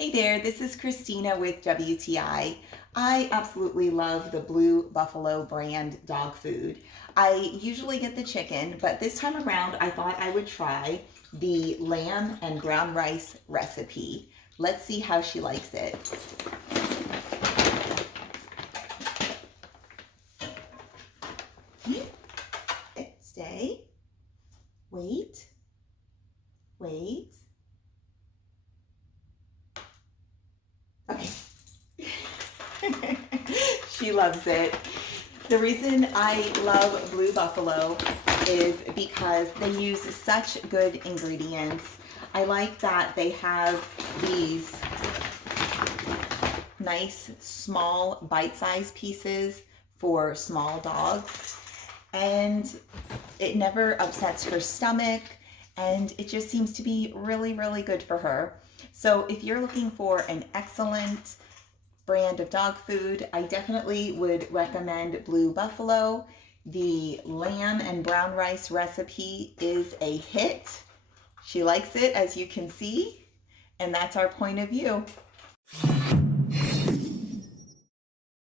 Hey there, this is Christina with WTI. I absolutely love the Blue Buffalo brand dog food. I usually get the chicken, but this time around I thought I would try the lamb and brown rice recipe. Let's see how she likes it. Stay. Wait. Wait. Okay. She loves it. The reason I love Blue Buffalo is because they use such good ingredients. I like that they have these nice small bite-sized pieces for small dogs, and it never upsets her stomach, and it just seems to be really, really good for her. So if you're looking for an excellent brand of dog food, I definitely would recommend Blue Buffalo. The lamb and brown rice recipe is a hit. She likes it, as you can see, and that's our point of view.